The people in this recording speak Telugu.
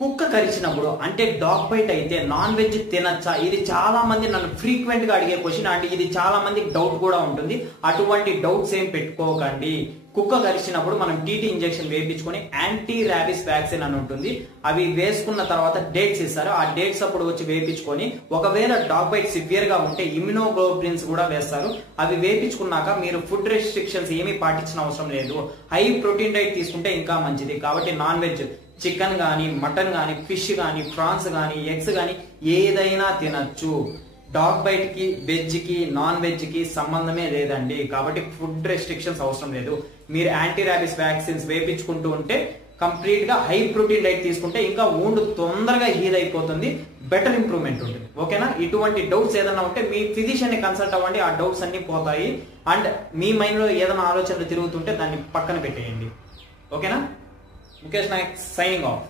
కుక్క కరిచినప్పుడు అంటే డాగ్ బైట్ అయితే నాన్ వెజ్ తినచ్చా? ఇది చాలా మంది నన్ను ఫ్రీక్వెంట్ గా అడిగే క్వశ్చన్. అంటే ఇది చాలా మందికి డౌట్ కూడా ఉంటుంది. అటువంటి డౌట్స్ ఏం పెట్టుకోకండి. కుక్క కరిచినప్పుడు మనం టీటీ ఇంజెక్షన్ వేయించుకొని యాంటీ ర్యాబిస్ వ్యాక్సిన్ అని ఉంటుంది. అవి వేసుకున్న తర్వాత డేట్స్ ఇస్తారు. ఆ డేట్స్ అప్పుడు వచ్చి వేయించుకొని, ఒకవేళ డాగ్ బైట్ సివియర్ గా ఉంటే ఇమ్యునోగ్లోబులిన్స్ కూడా వేస్తారు. అవి వేయించుకున్నాక మీరు ఫుడ్ రెస్ట్రిక్షన్స్ ఏమీ పాటించిన అవసరం లేదు. హై ప్రోటీన్ డైట్ తీసుకుంటే ఇంకా మంచిది. కాబట్టి నాన్ వెజ్ చికెన్ గానీ, మటన్ గానీ, ఫిష్ గానీ, ప్రాన్స్ గానీ, ఎగ్స్ గానీ ఏదైనా తినచ్చు. డాగ్ బైట్ కి వెజ్ కి నాన్ వెజ్ కి సంబంధమే లేదండి. కాబట్టి ఫుడ్ రెస్ట్రిక్షన్స్ అవసరం లేదు. మీరు యాంటీ ర్యాబిస్ వ్యాక్సిన్స్ వేయించుకుంటూ ఉంటే, కంప్లీట్ గా హై ప్రోటీన్ డైట్ తీసుకుంటే ఇంకా వూండ్ తొందరగా హీల్ అయిపోతుంది, బెటర్ ఇంప్రూవ్మెంట్ ఉంటుంది. ఓకేనా? ఇటువంటి డౌట్స్ ఏదైనా ఉంటే మీ ఫిజిషియన్ ని కన్సల్ట్ అవ్వండి. ఆ డౌట్స్ అన్ని పోతాయి. అండ్ మీ మైండ్ లో ఏదైనా ఆలోచనలు తిరుగుతుంటే దాన్ని పక్కన పెట్టేయండి. ఓకేనా? Mukesh Nayak signing of.